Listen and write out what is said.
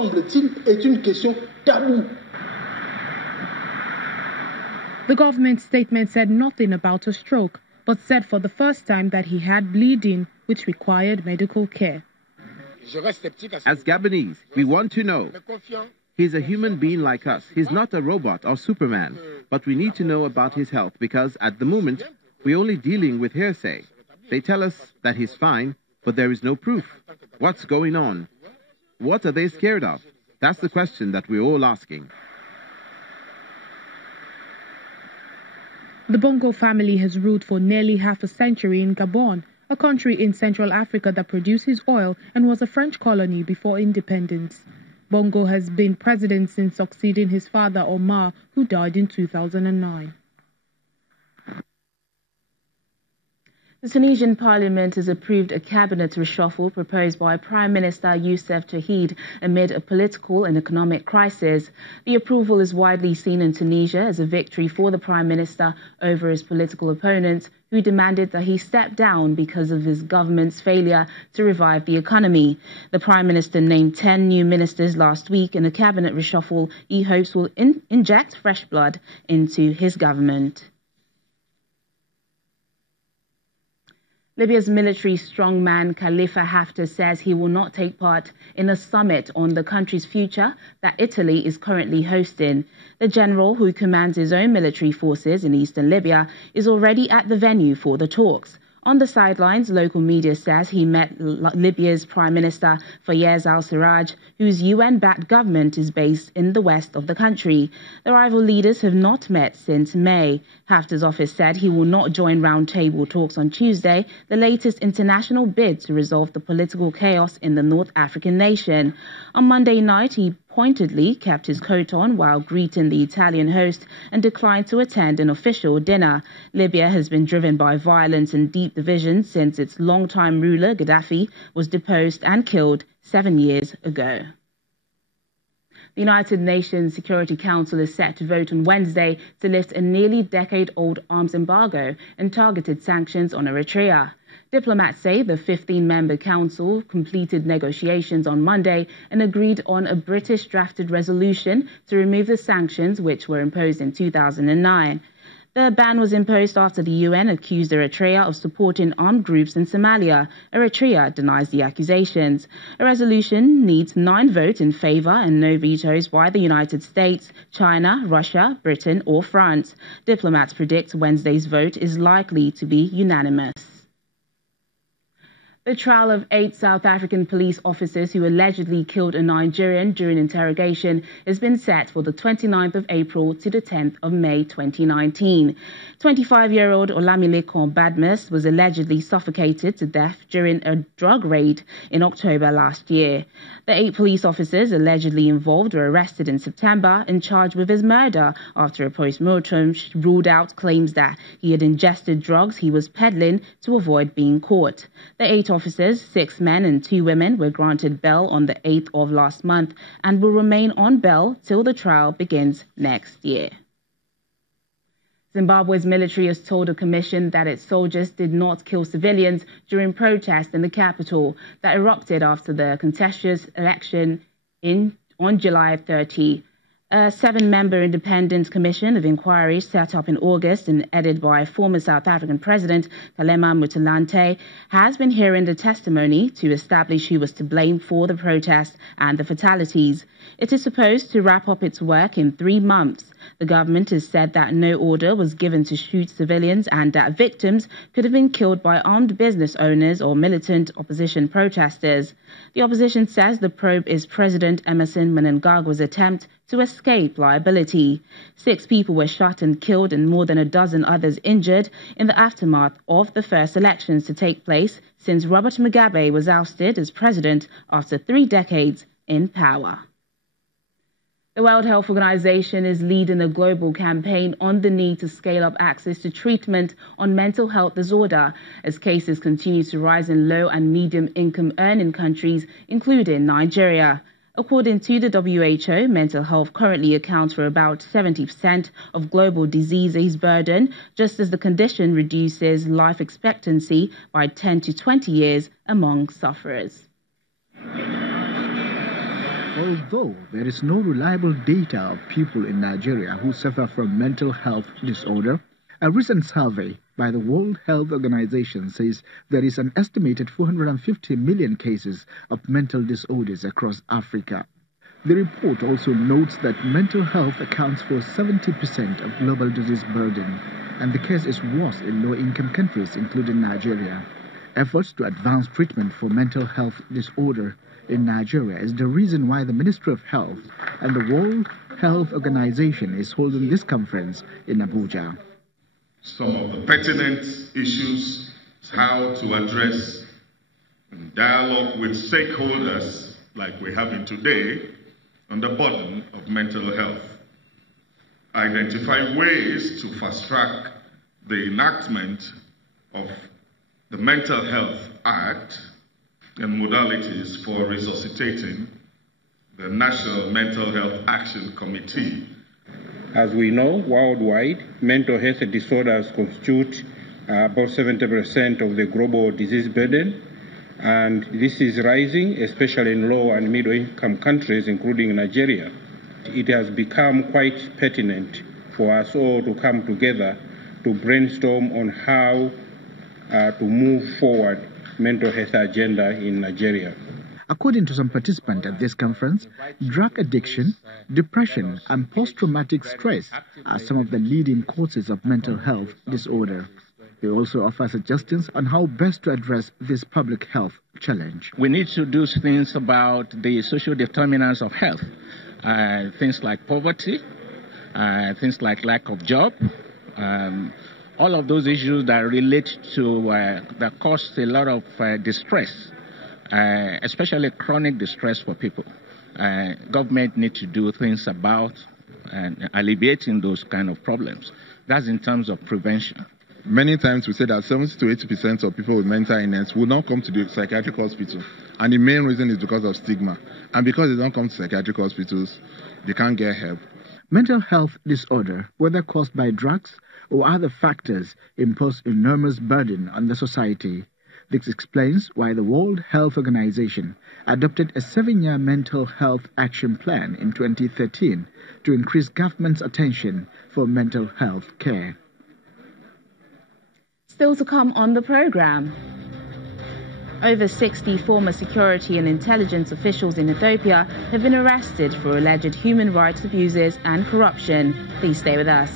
est une question taboue. The government statement said nothing about a stroke, but said for the first time that he had bleeding, which required medical care. As Gabonese, we want to know. He's a human being like us. He's not a robot or Superman. But we need to know about his health because at the moment, we're only dealing with hearsay. They tell us that he's fine, but there is no proof. What's going on? What are they scared of? That's the question that we're all asking. The Bongo family has ruled for nearly half a century in Gabon, a country in Central Africa that produces oil and was a French colony before independence. Bongo has been president since succeeding his father Omar, who died in 2009. The Tunisian parliament has approved a cabinet reshuffle proposed by Prime Minister Youssef Chahid amid a political and economic crisis. The approval is widely seen in Tunisia as a victory for the prime minister over his political opponents, who demanded that he step down because of his government's failure to revive the economy. The prime minister named 10 new ministers last week in a cabinet reshuffle he hopes will inject fresh blood into his government. Libya's military strongman Khalifa Haftar says he will not take part in a summit on the country's future that Italy is currently hosting. The general, who commands his own military forces in eastern Libya, is already at the venue for the talks. On the sidelines, local media says he met Libya's Prime Minister Fayez al-Sarraj, whose UN-backed government is based in the west of the country. The rival leaders have not met since May. Haftar's office said he will not join roundtable talks on Tuesday, the latest international bid to resolve the political chaos in the North African nation. On Monday night, he pointedly kept his coat on while greeting the Italian host and declined to attend an official dinner. Libya has been driven by violence and deep division since its longtime ruler, Gaddafi, was deposed and killed 7 years ago. The United Nations Security Council is set to vote on Wednesday to lift a nearly decade-old arms embargo and targeted sanctions on Eritrea. Diplomats say the 15-member council completed negotiations on Monday and agreed on a British-drafted resolution to remove the sanctions which were imposed in 2009. The ban was imposed after the UN accused Eritrea of supporting armed groups in Somalia. Eritrea denies the accusations. A resolution needs 9 votes in favor and no vetoes by the United States, China, Russia, Britain or France. Diplomats predict Wednesday's vote is likely to be unanimous. The trial of 8 South African police officers who allegedly killed a Nigerian during interrogation has been set for the 29th of April to the 10th of May 2019. 25-year-old Olamilekan Badmus was allegedly suffocated to death during a drug raid in October last year. The 8 police officers allegedly involved were arrested in September and charged with his murder after a post-mortem ruled out claims that he had ingested drugs he was peddling to avoid being caught. The 8 officers, 6 men and 2 women, were granted bail on the 8th of last month and will remain on bail till the trial begins next year. Zimbabwe's military has told a commission that its soldiers did not kill civilians during protests in the capital that erupted after the contentious election on July 30. A 7-member independent commission of inquiry set up in August and headed by former South African President Kgalema Motlanthe has been hearing the testimony to establish who was to blame for the protests and the fatalities. It is supposed to wrap up its work in 3 months. The government has said that no order was given to shoot civilians and that victims could have been killed by armed business owners or militant opposition protesters. The opposition says the probe is President Emmerson Mnangagwa's attempt to escape liability. 6 people were shot and killed and more than a dozen others injured in the aftermath of the first elections to take place since Robert Mugabe was ousted as president after 3 decades in power. The World Health Organization is leading a global campaign on the need to scale up access to treatment on mental health disorder as cases continue to rise in low and medium income earning countries, including Nigeria. According to the WHO, mental health currently accounts for about 70% of global disease burden, just as the condition reduces life expectancy by 10 to 20 years among sufferers. Although there is no reliable data of people in Nigeria who suffer from mental health disorder, a recent survey by the World Health Organization says there is an estimated 450 million cases of mental disorders across Africa. The report also notes that mental health accounts for 70% of global disease burden, and the case is worse in low-income countries, including Nigeria. Efforts to advance treatment for mental health disorder in Nigeria is the reason why the Ministry of Health and the World Health Organization is holding this conference in Abuja. Some of the pertinent issues is how to address in dialogue with stakeholders like we're having today on the burden of mental health. Identify ways to fast-track the enactment of the Mental Health Act and modalities for resuscitating the National Mental Health Action Committee. As we know, worldwide, mental health disorders constitute about 70% of the global disease burden, and this is rising, especially in low and middle-income countries, including Nigeria. It has become quite pertinent for us all to come together to brainstorm on how to move forward mental health agenda in Nigeria. According to some participants at this conference, drug addiction, depression, and post-traumatic stress are some of the leading causes of mental health disorder. They also offer suggestions on how best to address this public health challenge. We need to do things about the social determinants of health, things like poverty, things like lack of job, all of those issues that relate to, that cause a lot of distress, especially chronic distress for people. Government need to do things about alleviating those kind of problems. That's in terms of prevention. Many times we say that 70 to 80% of people with mental illness will not come to the psychiatric hospital. And the main reason is because of stigma. And because they don't come to psychiatric hospitals, they can't get help. Mental health disorder, whether caused by drugs or other factors, impose enormous burden on the society. This explains why the World Health Organization adopted a 7-year mental health action plan in 2013 to increase government's attention for mental health care. Still to come on the program. Over 60 former security and intelligence officials in Ethiopia have been arrested for alleged human rights abuses and corruption. Please stay with us.